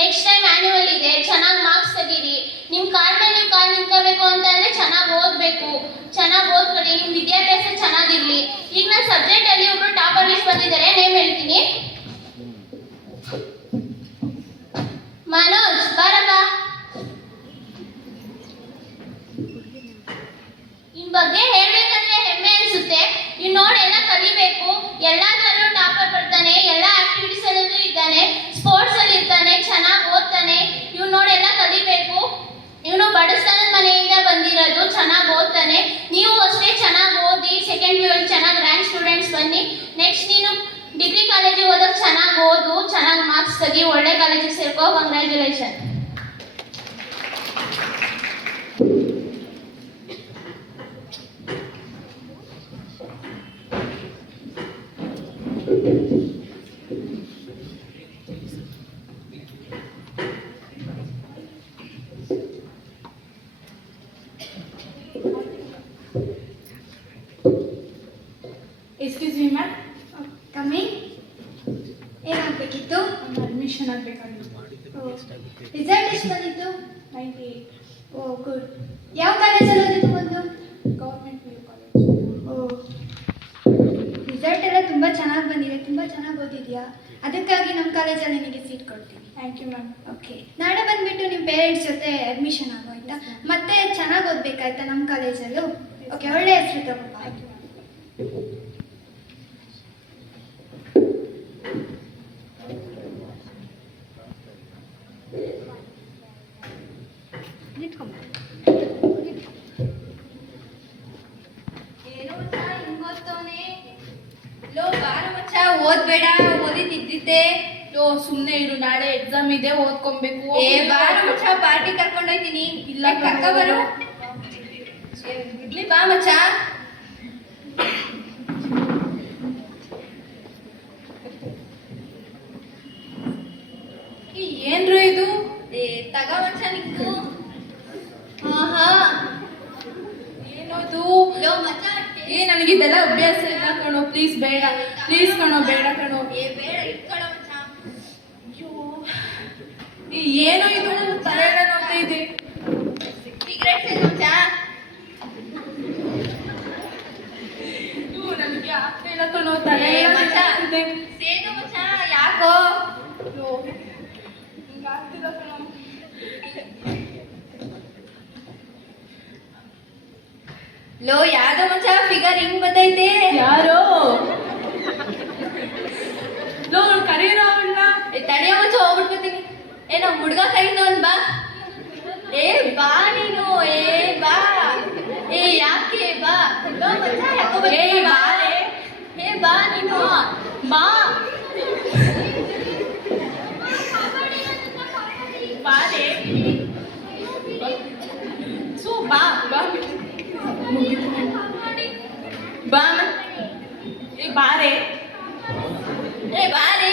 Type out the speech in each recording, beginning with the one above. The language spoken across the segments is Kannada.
ನೆಕ್ಸ್ಟ್ ಟೈಮ್ ಆನ್ಯುವಲ್ ಇದೆ, ಚೆನ್ನಾಗಿ ಮಾರ್ಕ್ಸ್ ತೆಗೀರಿ. ನಿಮ್ಮ ಕಾಲ್ ಮೇಲೆ ನೀವು ಕಾಲ್ ನಿಂತ್ಕೋಬೇಕು ಅಂತಂದರೆ ಚೆನ್ನಾಗಿ ಓದಬೇಕು, ಚೆನ್ನಾಗಿ ಓದ್ಕೊಳ್ಳಿ, ನಿಮ್ಮ ವಿದ್ಯಾಭ್ಯಾಸ ಚೆನ್ನಾಗಿರಲಿ. ಈಗ ನಾನು ಸಬ್ಜೆಕ್ಟಲ್ಲಿ ಒಬ್ಬರು ಟಾಪರ್ ಲಿಸ್ಟ್ ಬಂದಿದ್ದಾರೆ, ನೇಮ್ ಹೇಳ್ತೀನಿ. ಮನೋಜ್ ಬಾರಪ್ಪ. ನಿಮ್ ಬಗ್ಗೆ ಹೇಳ್ಬೇಕಂದ್ರೆ ಹೆಮ್ಮೆ ಅನ್ಸುತ್ತೆ. ಇವ್ ನೋಡಿ ಎಲ್ಲ ಕಲಿಬೇಕು, ಎಲ್ಲದರಲ್ಲೂ ಟಾಪರ್ ಬರ್ತಾನೆ, ಎಲ್ಲ ಆಕ್ಟಿವಿಟೀಸ್ ಅಲ್ಲೂ ಇದ್ದಾನೆ, ಸ್ಪೋರ್ಟ್ಸ್ ಅಲ್ಲಿ ಇರ್ತಾನೆ, ಚೆನ್ನಾಗಿ ಓದ್ತಾನೆ. ಇವ್ ನೋಡಿ ಎಲ್ಲ ಕಲಿಬೇಕು. ಇವನು ಬಡಸ್ತಾನದ ಮನೆಯಿಂದ ಬಂದಿರೋದು, ಚೆನ್ನಾಗಿ ಓದ್ತಾನೆ. ನೀವು ಅಷ್ಟೇ ಚೆನ್ನಾಗಿ ಓದಿ ಸೆಕೆಂಡ್ ಪಿ ಯು ಅಲ್ಲಿ ಚೆನ್ನಾಗಿ ರ್ಯಾಂಕ್ ಸ್ಟೂಡೆಂಟ್ಸ್ ಬನ್ನಿ. ನೆಕ್ಸ್ಟ್ ನೀನು ಡಿಗ್ರಿ ಕಾಲೇಜಿಗೆ ಹೋದಾಗ ಚೆನ್ನಾಗಿ ಓದು, ಚೆನ್ನಾಗಿ ಮಾರ್ಕ್ಸ್ ತೆಗಿ, ಒಳ್ಳೆ ಕಾಲೇಜಿಗೆ ಸೇರ್ಕೋ. ಕಂಗ್ರ್ಯಾಚುಲೇಷನ್. Excuse me ma'am. ಕಮ್ಮಿ ಏನಾಗಬೇಕಿತ್ತು? ಅಡ್ಮಿಷನ್ ಆಗಬೇಕಾಗಿತ್ತು. ರಿಸಲ್ಟ್ ಎಷ್ಟು ಬಂದಿತ್ತು? 98. Oh good. ಯಾವ ಕಾಲೇಜಲ್ಲಿ ಓದಿದ್ದು ಒಂದು? Government P U college. Oh, result ಎಲ್ಲ ತುಂಬ ಚೆನ್ನಾಗಿ ಬಂದಿದೆ, ತುಂಬ ಚೆನ್ನಾಗಿ ಓದಿದ್ಯಾ. ಅದಕ್ಕಾಗಿ ನಮ್ಮ ಕಾಲೇಜಲ್ಲಿ ನಿನಗೆ ಸೀಟ್ ಕೊಡ್ತೀನಿ. Thank you ma'am. ಓಕೆ, ನಾಳೆ ಬಂದುಬಿಟ್ಟು ನಿಮ್ಮ ಪೇರೆಂಟ್ಸ್ ಜೊತೆ ಅಡ್ಮಿಷನ್ ಆಗೋ ಆಯಿತಾ? ಮತ್ತೆ ಚೆನ್ನಾಗಿ ಓದಬೇಕಾಯ್ತಾ ನಮ್ಮ ಕಾಲೇಜಲ್ಲೂ? ಓಕೆ, ಒಳ್ಳೆ ಹೆಸರು ತಗೋಪ್ಪ. Thank you ma'am. ಏನೋ ಹಿಂಗೋತ್ತವನೆ. ಲೋ ಬಾರ ಮಚ್ಚ, ಓದ್ಬೇಡ, ಓದಿದ್ದಿದ್ದೆ. ಲೋ ಸುಮ್ಮನೆ ಇರು, ನಾಳೆ ಎಕ್ಸಾಮ್ ಇದೆ, ಓದ್ಕೊಬೇಕು. ಏ ಬಾರ ಮಚ್ಚ, ಪಾರ್ಟಿ ಕರ್ಕೊಂಡೋಯ್ತೀನಿ. ಇಲ್ಲ ಕಕ್ಕ ಬರು. ಇಡ್ಲಿ ಬಾ ಮಚ್ಚ. ಏನ್ರು ಇದು? ಏ ತಗ ಮಚ್ಚ ನಿಂತು. ಆಹಾ, ಏನೋದು? ಲೋ ಮಚ್ಚ. ನನಗಿದೆಲ್ಲ ಅಭ್ಯಾಸ ಇಲ್ಲ ಕಣೋ, ಪ್ಲೀಸ್ ಬೇಡ, ಪ್ಲೀಸ್ ಕಣೋ, ಬೇಡ ಕಣೋ. ಏ ಬೇಡ, ಇಟ್ಕೊಳ್ಳೋ ಮಚ್ಚ. ಅಯ್ಯೋ, ಏನೋ ಇದು? ತಲೆ ಎಲ್ಲ ನೋಡ್ತಾ ಇದೆ. ಸಿಗರೇಟ್ ಸೇದು ಮಚ್ಚ. ನನಗೆ ಆಗ್ತಾ ಇಲ್ಲ ಕಣೋ, ತಲೆ ಏ ಎಲ್ಲ ಮಚ್ಚ, ನೋಡ್ತಿದೆ. ಸೇದು ಮಚ್ಚ. ಯಾಕೋ? ಅಯ್ಯೋ, ಹಿಂಗೆ ಆಗ್ತಿಲ್ಲ ಕಣೋ. ಲೋ ಯಾವ್ದೋ ಮಚ್ಚ ಫಿಗರ್ ಹಿಂಗ್ ಬತ್ತೈತೆ. ಯಾರೋ ಲೋ ಕರೀರೋ ಅವಳನ್ನ. ತಡಿಯೋ ಮಚ್ಚ, ಹೋಗ್ಬಿಟ್ಬಿಡ್ತೀನಿ. ಏನೋ ಹುಡ್ಗ ಕರೀನವನ್ ಬಾ. ಏ ಬಾ ನೀನು, ಏ ಬಾ. ಏ ಯಾಕೆ ಬಾ. ಲೋ ಮಚ್ಚ ಯಾಕೋ ಏ ಬಾರೆ. ಏ ಬಾ ನೀನು, ಬಾ ಬಾರೆ. ಸು ಬಾ ಬಾ ಬಾ. ಏ ಬಾರೆ. ಏ ಬಾರೆ.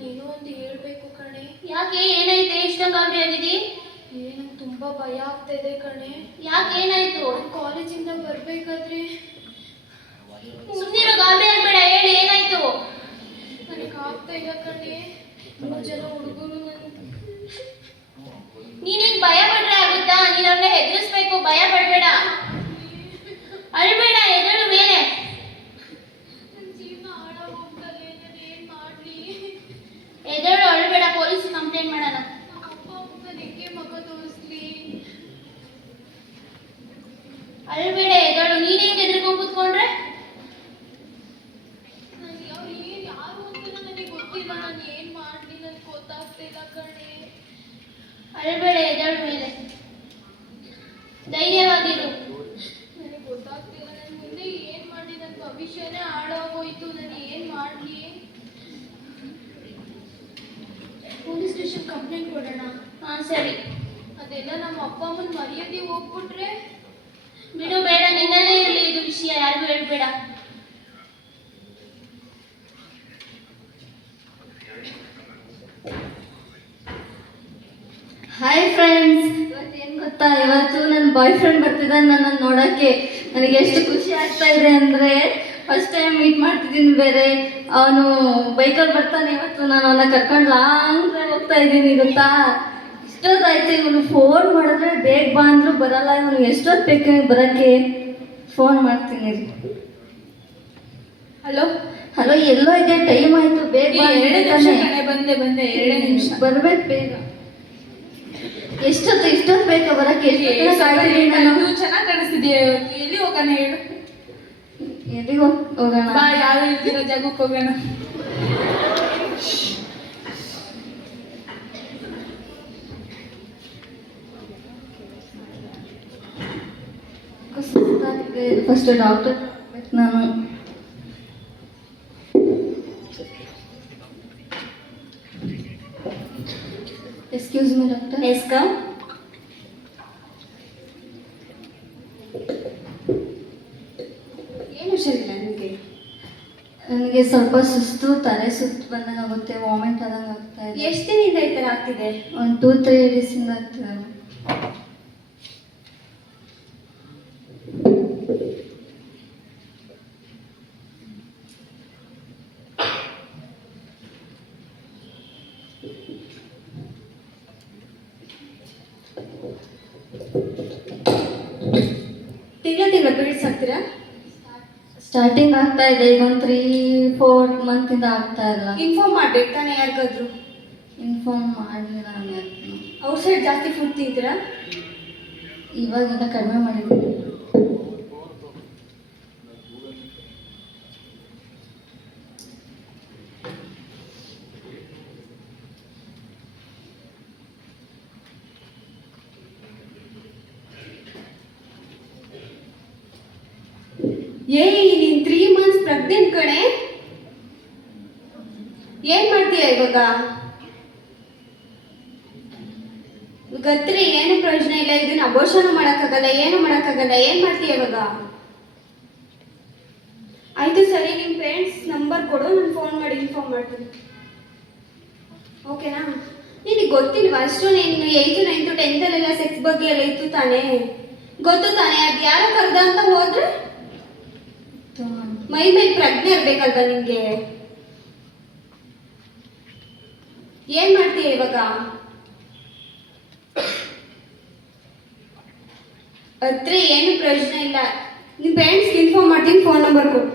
ನೀನು ಒಂದು ಹೇಳ್ಬೇಕು ಕಣೆ. ಯಾಕೆ, ಏನಾಯ್ತು? ಇಷ್ಟೊಂದು ಗಾಬರಿ ಆಗಿದಿ? ನಂಗೆ ತುಂಬ ಭಯ ಆಗ್ತಾಯಿದೆ ಕಣೆ. ಯಾಕೆ, ಏನಾಯ್ತು? ಕಾಲೇಜಿಂದ ಬರಬೇಕಾದ್ರೆ ಸುಮ್ಮನಿರೋ, ಗಾಬರಿ ಆಗ್ಬೇಡ, ಹೇಳಿ ಏನಾಯ್ತು? ನನಗೆ ಆಗ್ತಾ ಇಲ್ಲ ಕಣೆ. 3 ಜನ ಹುಡುಗರು ನೀನೀಗ ಭಯ ಪಟ್ರೆ ಆಗುತ್ತಾ? ನೀನು ಅವ್ರನ್ನ ಹೆದರಿಸ್ಬೇಕು, ಭಯ ಪಡಬೇಡ, ಅಳ್ಬೇಡ, ಎದಳು ಮೇಲೆ. ನನ್ನ ಜೀವನ ಹಾಳಾಗೋಗ್ತದೆ, ನಾನು ಏನು ಮಾಡಲಿ? ಎದಳು, ಅಳ್ಬೇಡ, ಪೊಲೀಸ್ ಕಂಪ್ಲೇಂಟ್ ಮಾಡೋಣ. ಅಪ್ಪ ಅಮ್ಮ ಹೆಂಗೆ ಮಗ ತೋರಿಸ್ಲಿ? ಅಳ್ಬೇಡ, ಎದಳು. ನೀನು ಹೆಂಗೆ ಎದ್ರಿಕೊಂಡು ಕೂತ್ಕೊಂಡ್ರೆ? ಯಾರು ಅಂತ ನನಗೆ ಗೊತ್ತಿಲ್ಲ, ನಾನು ಏನು ಮಾಡಲಿ? ನನಗೆ ಗೊತ್ತಾಗ್ತಿಲ್ಲ ಕಣೆ. ಅಳ್ಬೇಡ, ಎದಳು ಮೇಲೆ, ಧೈರ್ಯವಾಗಿರು. ನನಗೆ ಗೊತ್ತಾಗ್ತಿಲ್ಲ, ನನ್ನ ಮುಂದೆ ಏನು ಮಾಡಲಿ? ನನ್ನ ಭವಿಷ್ಯನೇ ಹಾಳಾಗೋಯ್ತು, ನಾನು ಏನು ಮಾಡಲಿ? ಪೊಲೀಸ್ ಸ್ಟೇಷನ್ ಕಂಪ್ಲೇಂಟ್ ಕೊಡೋಣ. ಹಾಂ ಸರಿ. ಅದೆಲ್ಲ ನಮ್ಮ ಅಪ್ಪ ಅಮ್ಮನ ಮರ್ಯಾದೆ ಹೋಗ್ಬಿಟ್ರೆ? ಬಿಡು, ಬೇಡ, ನಿನ್ನಲ್ಲೇ ಇರಲಿ ಇದು ವಿಷಯ, ಯಾರಿಗೂ ಹೇಳ್ಬೇಡ. ಬಾಯ್ ಫ್ರೆಂಡ್ ಬರ್ತಿದ್ದಾನೆ ನನ್ನನ್ನು ನೋಡೋಕ್ಕೆ. ನನಗೆ ಎಷ್ಟು ಖುಷಿ ಆಗ್ತಾ ಇದೆ ಅಂದರೆ ಫಸ್ಟ್ ಟೈಮ್ ಮೀಟ್ ಮಾಡ್ತಿದ್ದೀನಿ ಬೇರೆ. ಅವನು ಬೈಕಲ್ಲಿ ಬರ್ತಾನೆ. ಇವತ್ತು ನಾನು ಅವನ್ನ ಕರ್ಕೊಂಡು ಲಾಂಗ್ ಡ್ರೈವ್ ಹೋಗ್ತಾ ಇದ್ದೀನಿ ಗೊತ್ತಾ. ಇಷ್ಟೊತ್ತಾಯ್ತು. ಇವನು ಫೋನ್ ಮಾಡಿದ್ರೆ ಬೇಗ ಬಾ ಅಂದರೂ ಬರಲ್ಲ. ಇವನು ಎಷ್ಟೊತ್ತು ಬೇಕು ಬರೋಕ್ಕೆ. ಫೋನ್ ಮಾಡ್ತೀನಿ. ಹಲೋ ಹಲೋ, ಎಲ್ಲೋ ಇದೆ? ಟೈಮ್ ಆಯಿತು, ಬೇಗ ಬಾ. 2 ನಿಮಿಷ ಕಣೆ, ಬಂದೆ 2 ನಿಮಿಷ. ಬರ್ಬೇಕು ಬೇಗ. ಇಷ್ಟೊತ್ತು ಬೇಕಾ ಬರೋಕ್ಕೆ? ಎಷ್ಟು ಕಾಯ್ತಿದ್ದೀನಿ ನಾನು. ಇದು ಚೆನ್ನಾಗಿ ಕಾಣಿಸ್ತಿದೆಯಾ ಇವತ್ತು? ಎಲ್ಲಿ ಹೋಗೋಣ ಹೇಳು? ಎಲ್ಲಿಗೆ ಹೋಗೋಣ? ಬಾ, ಯಾವ ಇಲ್ದಿರೋ ಜಾಗಕ್ಕೆ ಹೋಗೋಣ. ಫಸ್ಟ್ ಡಾಕ್ಟರ್ ನಾನು. Excuse me doctor. ಎಸ್ಕ ಏನು ಹುಷಾರಿಲ್ಲ ನಿಮಗೆ? ನನಗೆ ಸ್ವಲ್ಪ ಸುಸ್ತು, ತಲೆ ಸುತ್ತು ಬಂದಂಗೆ ಆಗುತ್ತೆ, ವಾಮಿಟ್ ಆದಂಗೆ ಆಗ್ತಾ ಇದೆ. ಎಷ್ಟು ದಿನದಿಂದ ಈ ಥರ ಆಗ್ತಿದೆ? ಒಂದು 2-3 ಡೇಸಿಂದ ಆಗ್ತಿದೆ. ತಿಂಗಳ ಪೀರಿಯಡ್ಸ್ ಆಗ್ತೀರಾ? ಸ್ಟಾರ್ಟಿಂಗ್ ಆಗ್ತಾ ಇದೆ, ಈಗ ಒಂದು 3-4 ಮಂತಿಂದ ಆಗ್ತಾ ಇಲ್ಲ. ಇನ್ಫಾರ್ಮ್ ಮಾಡ್ಬೇಕು ತಾನೇ ಯಾರಿಗಾದ್ರು? ಇನ್ಫಾರ್ಮ್ ಮಾಡಲಿಲ್ಲ ನಾನು. ಔಟ್ ಸೈಡ್ ಜಾಸ್ತಿ ಫುಡ್ ತಿಂತೀರಾ? ಇವಾಗೆಲ್ಲ ಕಡಿಮೆ ಮಾಡಿದ್ದೀನಿ. ನೀನ್ 3 months ಪ್ರೆಗ್ನೆಂಟ್ ಕಣೆ. ಏನ್ ಮಾಡ್ತೀಯ ಇವಾಗ? ಗತ್ರಿ ಏನು ಪ್ರಯೋಜನ ಇಲ್ಲ. ಇದನ್ನ ಅಬೋರ್ಷನ್ ಮಾಡಕ್ಕಾಗಲ್ಲ, ಏನು ಮಾಡಕ್ಕಾಗಲ್ಲ. ಏನ್ ಮಾಡ್ತೀಯ ಇವಾಗ? ಆಯ್ತು ಸರಿ, ನಿಮ್ ಪೇರೆಂಟ್ಸ್ ನಂಬರ್ ಕೊಡು, ನಾನು ಫೋನ್ ಮಾಡಿ ಇನ್ಫಾರ್ಮ್ ಮಾಡ್ತೀನಿ. ಓಕೆನಾ? ನಿನಗೆ ಗೊತ್ತಿಲ್ವಾ ಅಷ್ಟು? ನೀನು 8th 9th 10th ಅಲ್ಲೆಲ್ಲ ಸೆಕ್ಸ್ ಬಗ್ಗೆ ಎಲ್ಲ ಇತ್ತು ತಾನೇ? ಗೊತ್ತು ತಾನೇ? ಅದು ಯಾರೋ ಕರ್ದ ಅಂತ ಹೋದ್ರೆ ಮೈ ಮೇಲೆ ಪ್ರಜ್ಞೆ ಇರ್ಬೇಕಲ್ವಾ ನಿಂಗೆ? ಏನ್ ಮಾಡ್ತೀಯ ಇವಾಗ? ಹತ್ರ ಏನು ಪ್ರಯೋಜನ ಇಲ್ಲ. ನಿಮ್ ಪೇರೆಂಟ್ಸ್ಗೆ ಇನ್ಫಾರ್ಮ್ ಮಾಡ್ತೀನಿ, ಫೋನ್ ನಂಬರ್ ಕೊಡು.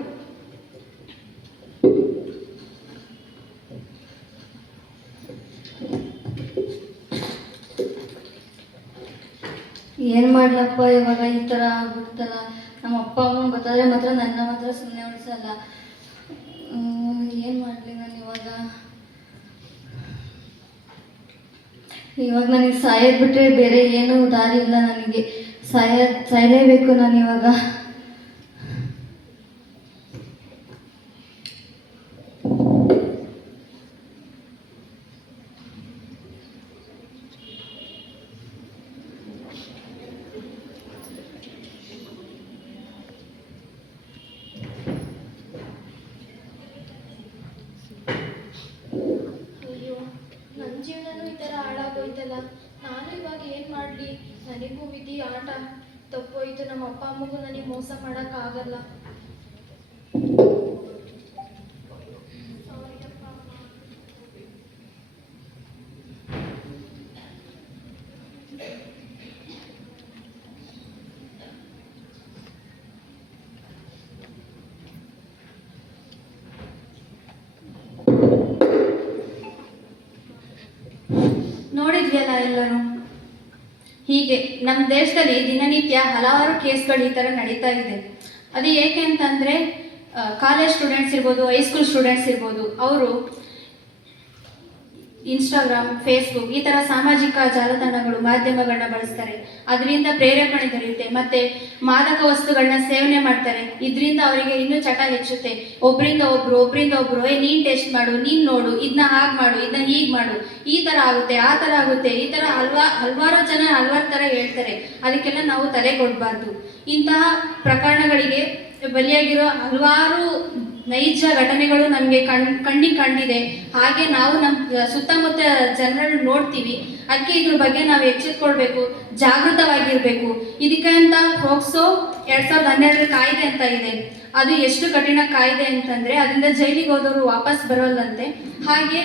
ಏನು ಮಾಡ್ಲಪ್ಪ ಇವಾಗ? ಈ ಥರ ಆಗ್ಬಿಡ್ತಲ್ಲ. ನಮ್ಮ ಅಪ್ಪ ಅಮ್ಮ ಗೊತ್ತಾದ್ರೆ ಮಾತ್ರ ನನ್ನ ಮಾತ್ರ ಸುಮ್ಮನೆ ಉಳಿಸಲ್ಲ. ಏನು ಮಾಡಲಿ ನಾನು ಇವಾಗ? ನನಗೆ ಸಾಯೋದು ಬಿಟ್ಟರೆ ಬೇರೆ ಏನೂ ದಾರಿ ಇಲ್ಲ. ನನಗೆ ಸಾಯಲೇಬೇಕು ನಾನು ಇವಾಗ. ಅಯ್ಯೋ, ನನ್ನ ಜೀವನನೂ ಈ ಥರ ಹಾಳಾಗೋಯ್ತಲ್ಲ. ನಾನು ಇವಾಗ ಏನು ಮಾಡಲಿ? ನನಗೂ ವಿಧಿ ಆಟ ತಪ್ಪೋಯ್ತು. ನಮ್ಮ ಅಪ್ಪ ಅಮ್ಮಗೂ ನನಗೆ ಮೋಸ ಮಾಡೋಕ್ಕಾಗಲ್ಲ. ನೋಡಿದ್ಯಲ್ಲ ಎಲ್ಲರೂ, ಹೀಗೆ ನಮ್ಮ ದೇಶದಲ್ಲಿ ದಿನನಿತ್ಯ ಹಲವಾರು ಕೇಸ್ಗಳು ಈ ಥರ ನಡೀತಾ ಇದೆ. ಅದು ಏಕೆ ಅಂತಂದರೆ ಕಾಲೇಜ್ ಸ್ಟೂಡೆಂಟ್ಸ್ ಇರ್ಬೋದು, ಹೈಸ್ಕೂಲ್ ಸ್ಟೂಡೆಂಟ್ಸ್ ಇರ್ಬೋದು, ಅವರು ಇನ್ಸ್ಟಾಗ್ರಾಮ್, ಫೇಸ್ಬುಕ್ ಈ ಥರ ಸಾಮಾಜಿಕ ಜಾಲತಾಣಗಳು, ಮಾಧ್ಯಮಗಳನ್ನ ಬಳಸ್ತಾರೆ. ಅದರಿಂದ ಪ್ರೇರೇಪಣೆ ದೊರೆಯುತ್ತೆ. ಮತ್ತು ಮಾದಕ ವಸ್ತುಗಳನ್ನ ಸೇವನೆ ಮಾಡ್ತಾರೆ. ಇದರಿಂದ ಅವರಿಗೆ ಇನ್ನೂ ಚಟ ಹೆಚ್ಚುತ್ತೆ. ಒಬ್ಬರಿಂದ ಒಬ್ಬರು ನೀನು ಟೆಸ್ಟ್ ಮಾಡು, ನೀನು ನೋಡು, ಇದನ್ನ ಹಾಗೆ ಮಾಡು, ಇದನ್ನ ಹೀಗೆ ಮಾಡು, ಈ ಥರ ಆಗುತ್ತೆ, ಆ ಥರ ಆಗುತ್ತೆ, ಈ ಥರ ಹಲವಾರು ಜನ ಹಲವಾರು ಥರ ಹೇಳ್ತಾರೆ. ಅದಕ್ಕೆಲ್ಲ ನಾವು ತಲೆ ಕೊಡಬಾರ್ದು. ಇಂತಹ ಪ್ರಕರಣಗಳಿಗೆ ಬಲಿಯಾಗಿರೋ ಹಲವಾರು ನೈಜ ಘಟನೆಗಳು ನಮಗೆ ಕಣ್ಣಿಗೆ ಕಂಡಿದೆ. ಹಾಗೆ ನಾವು ನಮ್ಮ ಸುತ್ತಮುತ್ತ ಜನರನ್ನು ನೋಡ್ತೀವಿ. ಅದಕ್ಕೆ ಇದ್ರ ಬಗ್ಗೆ ನಾವು ಎಚ್ಚೆತ್ಕೊಳ್ಬೇಕು, ಜಾಗೃತವಾಗಿರಬೇಕು. ಇದಕ್ಕೆ ಅಂತ ಪ್ರೋಕ್ಸೋ 2012 ಕಾಯ್ದೆ ಅಂತ ಇದೆ. ಅದು ಎಷ್ಟು ಕಠಿಣ ಕಾಯ್ದೆ ಅಂತಂದರೆ ಅದರಿಂದ ಜೈಲಿಗೆ ಹೋದವರು ವಾಪಸ್ ಬರೋಲ್ಲಂತೆ. ಹಾಗೆ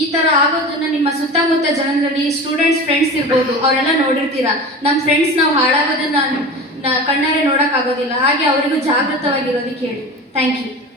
ಈ ಥರ ಆಗೋದನ್ನ ನಿಮ್ಮ ಸುತ್ತಮುತ್ತ ಜನರಲ್ಲಿ ಸ್ಟೂಡೆಂಟ್ಸ್ ಫ್ರೆಂಡ್ಸ್ ಇರ್ಬೋದು, ಅವರೆಲ್ಲ ನೋಡಿರ್ತೀರ. ನಮ್ಮ ಫ್ರೆಂಡ್ಸ್ ನಾವು ಹಾಳಾಗೋದನ್ನ ಕಣ್ಣಾರೆ ನೋಡೋಕ್ಕಾಗೋದಿಲ್ಲ. ಹಾಗೆ ಅವರಿಗೂ ಜಾಗೃತವಾಗಿರೋದಕ್ಕೆ ಹೇಳಿ. Thank you.